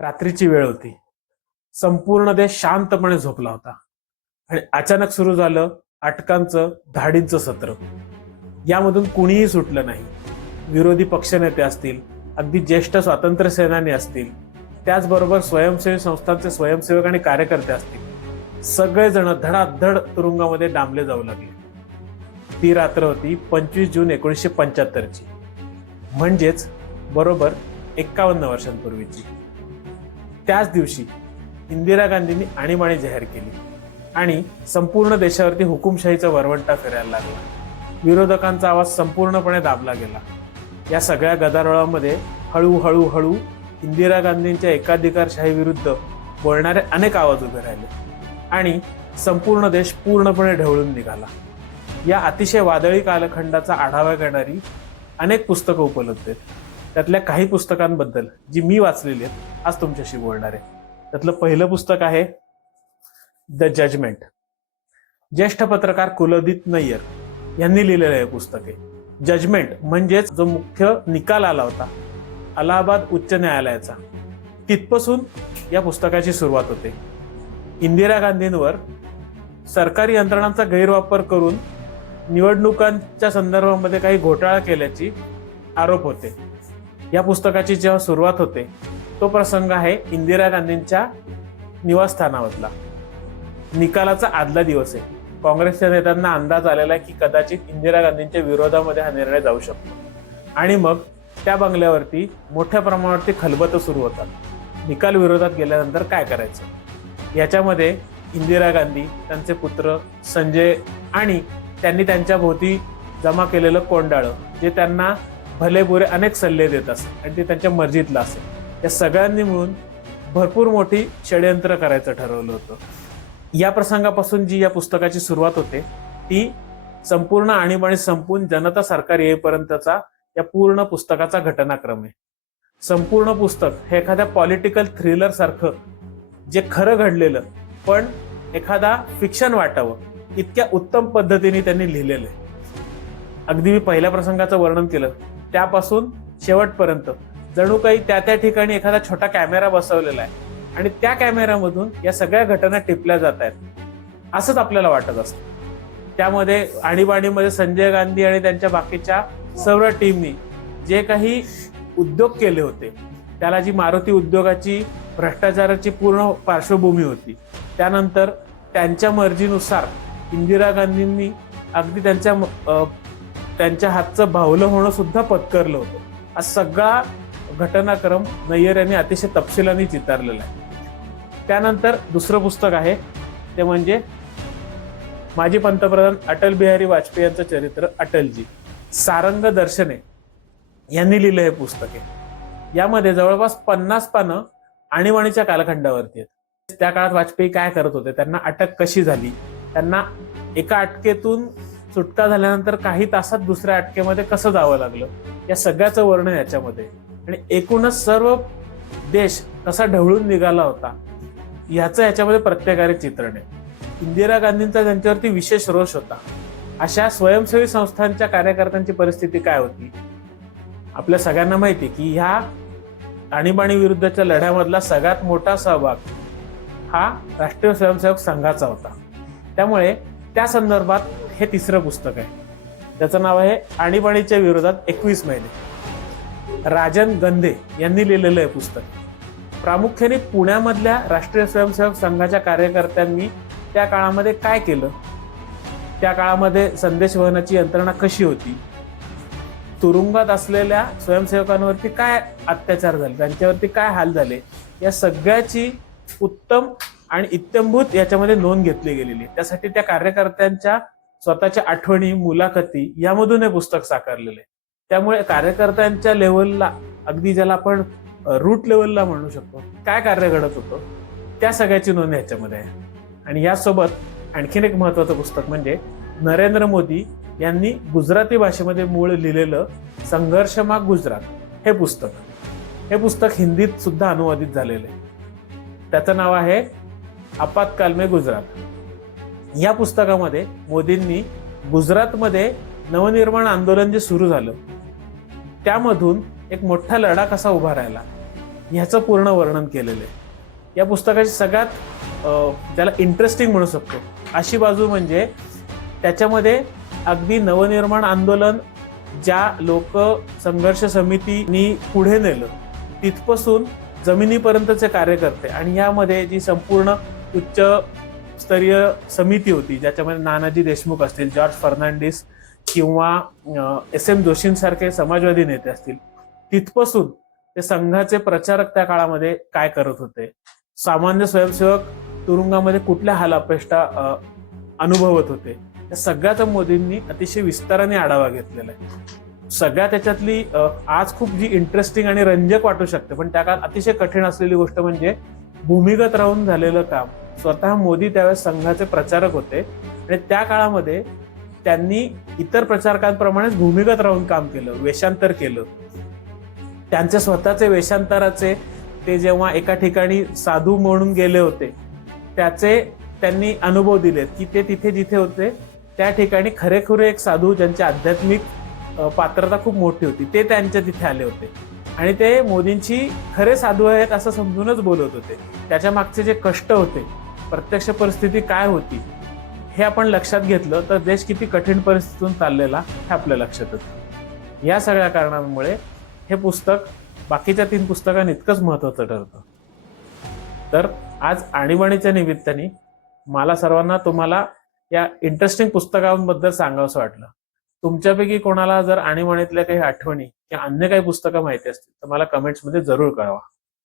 रात्रीची वेळ होती. संपूर्ण देश शांतपणे झोपला होता आणि अचानक सुरू झालं अटकांचं धाडींचं सत्र. यामधून कुणीही सुटलं नाही. विरोधी पक्षनेते असतील, अगदी ज्येष्ठ स्वातंत्र्य सेनानी असतील, त्याचबरोबर स्वयंसेवी संस्थांचे स्वयंसेवक आणि कार्यकर्ते असतील, सगळेजण धडाधड तुरुंगामध्ये डांबले जाऊ लागले. ती रात्र होती 25 जून 1975ची, म्हणजेच बरोबर 51 वर्षांपूर्वीची. त्याच दिवशी इंदिरा गांधींनी आणीबाणी जाहीर केली आणि संपूर्ण देशावरती हुकुमशाहीचा वरवंटा फिरायला लागला. विरोधकांचा आवाज संपूर्णपणे दाबला गेला. या सगळ्या गदारोळामध्ये हळूहळू इंदिरा गांधींच्या एकाधिकारशाही विरुद्ध बोलणारे अनेक आवाज उभे राहिले आणि संपूर्ण देश पूर्णपणे ढवळून निघाला. या अतिशय वादळी कालखंडाचा आढावा घेणारी अनेक पुस्तकं उपलब्ध आहेत. त्यातल्या काही पुस्तकांबद्दल जी मी वाचलेली आहेत आज तुमच्याशी बोलणार आहे. त्यातलं पहिलं पुस्तक आहे द जजमेंट. ज्येष्ठ पत्रकार कुलदीप नय्यर यांनी लिहिलेलं हे पुस्तक आहे. जजमेंट म्हणजेच जो मुख्य निकाल आला होता अलाहाबाद उच्च न्यायालयाचा, तिथपासून या पुस्तकाची सुरुवात होते. इंदिरा गांधींवर सरकारी यंत्रणांचा गैरवापर करून निवडणुकांच्या संदर्भामध्ये काही घोटाळा केल्याची आरोप होते. या पुस्तकाची जेव्हा सुरुवात होते तो प्रसंग आहे इंदिरा गांधींच्या निवासस्थानावरला. निकालाचा आदला दिवस आहे. काँग्रेसच्या नेत्यांना अंदाज आलेला आहे की कदाचित इंदिरा गांधींच्या विरोधामध्ये हा निर्णय जाऊ शकतो आणि मग त्या बंगल्यावरती मोठ्या प्रमाणावरती खलबतं सुरू होतात. निकाल विरोधात गेल्यानंतर काय करायचं याच्यामध्ये इंदिरा गांधी, त्यांचे पुत्र संजय आणि त्यांनी त्यांच्या भोवती जमा केलेलं कोंडाळं, जे त्यांना भले बुरे अनेक सल्ले देत असेल आणि ते त्यांच्या मर्जीतलं असेल, या सगळ्यांनी मिळून भरपूर मोठी षडयंत्र करायचं ठरवलं होतं. या प्रसंगापासून जी या पुस्तकाची सुरुवात होते ती संपूर्ण आणीबाणी संपून जनता सरकार येईपर्यंतचा या पूर्ण पुस्तकाचा घटनाक्रम आहे. संपूर्ण पुस्तक हे एखाद्या पॉलिटिकल थ्रिलर सारखं, जे खरं घडलेलं पण एखादा फिक्शन वाटावं इतक्या उत्तम पद्धतीने त्यांनी लिहिलेलं आहे. अगदी मी पहिल्या प्रसंगाचं वर्णन केलं त्यापासून शेवटपर्यंत जणू काही त्या ठिकाणी एखादा छोटा कॅमेरा बसवलेला आहे आणि त्या कॅमेऱ्यामधून या सगळ्या घटना टिपल्या जात आहेत असंच आपल्याला वाटत असतं. त्यामध्ये आणीबाणीमध्ये संजय गांधी आणि त्यांच्या बाकीच्या सर्व टीमनी जे काही उद्योग केले होते, त्याला जी मारुती उद्योगाची भ्रष्टाचाराची पूर्ण पार्श्वभूमी होती, त्यानंतर त्यांच्या मर्जीनुसार इंदिरा गांधींनी अगदी त्यांच्या हातचं बाहुलं होणं सुद्धा पत्करलं होतं. हा सगळा घटनाक्रम नय्यर यांनी अतिशय तपशिलाने चितारलेला आहे. त्यानंतर दुसरं पुस्तक आहे ते म्हणजे माजी पंतप्रधान अटल बिहारी वाजपेयी यांचं चरित्र अटलजी. सारंग दर्शने यांनी लिहिलं हे पुस्तक आहे. यामध्ये जवळपास 50 पानं आणीबाणीच्या कालखंडावरती आहेत. त्या काळात वाजपेयी काय करत होते, त्यांना अटक कशी झाली, त्यांना एका अटकेतून सुटका झाल्यानंतर काही तासात दुसऱ्या अटकेमध्ये कसं जावं लागलं, या सगळ्याचं वर्णन याच्यामध्ये. आणि एकूणच सर्व देश कसा ढवळून निघाला होता याचं याच्यामध्ये प्रत्येकाने चित्रण आहे. इंदिरा गांधींचा त्यांच्यावरती विशेष रोष होता. अशा स्वयंसेवी संस्थांच्या कार्यकर्त्यांची परिस्थिती काय होती आपल्या सगळ्यांना माहिती की ह्या आणीबाणी विरुद्धच्या लढ्यामधला सगळ्यात मोठा सहभाग हा राष्ट्रीय स्वयंसेवक संघाचा होता. त्यामुळे त्या संदर्भात हे तिसरं पुस्तक आहे. त्याचं नाव आहे आणीबाणीच्या विरोधात 21 महिने. राजन गंधे यांनी लिहिलेलं हे पुस्तक. प्रामुख्याने पुण्यामधल्या राष्ट्रीय स्वयंसेवक संघाच्या कार्यकर्त्यांनी त्या काळामध्ये काय केलं, त्या काळामध्ये संदेश वहनाची यंत्रणा कशी होती, तुरुंगात असलेल्या स्वयंसेवकांवरती काय अत्याचार झाले, त्यांच्यावरती काय हाल झाले, या सगळ्याची उत्तम आणि इत्थंभूत याच्यामध्ये नोंद घेतली गेलेली. त्यासाठी त्या कार्यकर्त्यांच्या स्वतःच्या आठवणी, मुलाखती यामधून हे पुस्तक साकारलेलं आहे. त्यामुळे कार्यकर्त्यांच्या लेवलला, अगदी ज्याला आपण रूट लेवलला म्हणू शकतो, काय कार्य घडत होतं त्या सगळ्याची नोंद ह्याच्यामध्ये आहे. आणि यासोबत आणखीन एक महत्वाचं पुस्तक म्हणजे नरेंद्र मोदी यांनी गुजराती भाषेमध्ये मूळ लिहिलेलं संघर्षमाग गुजरात हे पुस्तक. हे पुस्तक हिंदीत सुद्धा अनुवादित झालेलं आहे. त्याचं नाव आहे आपातकाल में गुजरात. या पुस्तकामध्ये मोदींनी गुजरातमध्ये नवनिर्माण आंदोलन जे सुरू झालं त्यामधून एक मोठा लढा कसा उभा राहिला ह्याचं पूर्ण वर्णन केलेलं आहे. या पुस्तकाची सगळ्यात ज्याला इंटरेस्टिंग म्हणू शकतो अशी बाजू म्हणजे त्याच्यामध्ये अगदी नवनिर्माण आंदोलन ज्या लोक संघर्ष समितीनी पुढे नेलं तिथपासून जमिनीपर्यंतचे कार्यकर्ते आणि यामध्ये जी संपूर्ण उच्च स्तरीय समिती होती ज्याच्यामध्ये नानाजी देशमुख असतील, जॉर्ज फर्नांडिस किंवा एस.एम. जोशींसारखे समाजवादी नेते असतील, तिथपासून ते संघाचे प्रचारक त्या काळामध्ये काय करत होते, सामान्य स्वयंसेवक तुरुंगामध्ये कुठल्या हालापेष्टा अनुभवत होते, या सगळ्याचा मोदींनी अतिशय विस्ताराने आढावा घेतलेला आहे. सगळ्या त्याच्यातली आज खूप जी इंटरेस्टिंग आणि रंजक वाटू शकते पण त्या काळात अतिशय कठीण असलेली गोष्ट म्हणजे भूमिगत राहून झालेलं काम. स्वतः मोदी त्यावेळेस संघाचे प्रचारक होते आणि त्या काळामध्ये त्यांनी इतर प्रचारकांप्रमाणेच भूमिगत राहून काम केलं, वेषांतर केलं. त्यांचे स्वतःचे वेषांतराचे ते जेव्हा एका ठिकाणी साधू म्हणून गेले होते त्याचे त्यांनी अनुभव दिलेत की ते तिथे जिथे होते त्या ठिकाणी खरेखुरे एक साधू ज्यांची आध्यात्मिक पात्रता खूप मोठी होती ते त्यांच्या तिथे आले होते आणि ते मोदींची खरे साधू आहेत असं समजूनच बोलत होते. त्याच्या मागचे जे कष्ट होते, प्रत्यक्ष परिस्थिती काय होती हे आपण लक्षात घेतलं तर देश किती कठीण परिस्थितीतून चाललेला हे आपल्या लक्षात येतं. या सगळ्या कारणांमुळे हे पुस्तक बाकीच्या 3 पुस्तकांनी इतकंच महत्वाचं ठरतं. तर आज आणीबाणीच्या निमित्ताने मला सर्वांना तुम्हाला या इंटरेस्टिंग पुस्तकांबद्दल सांगावंसं वाटलं. तुमच्यापैकी कोणाला जर आणीबाणीतल्या काही आठवणी किंवा अन्य काही पुस्तकं माहिती असतील तर मला कमेंट्समध्ये जरूर कळवा.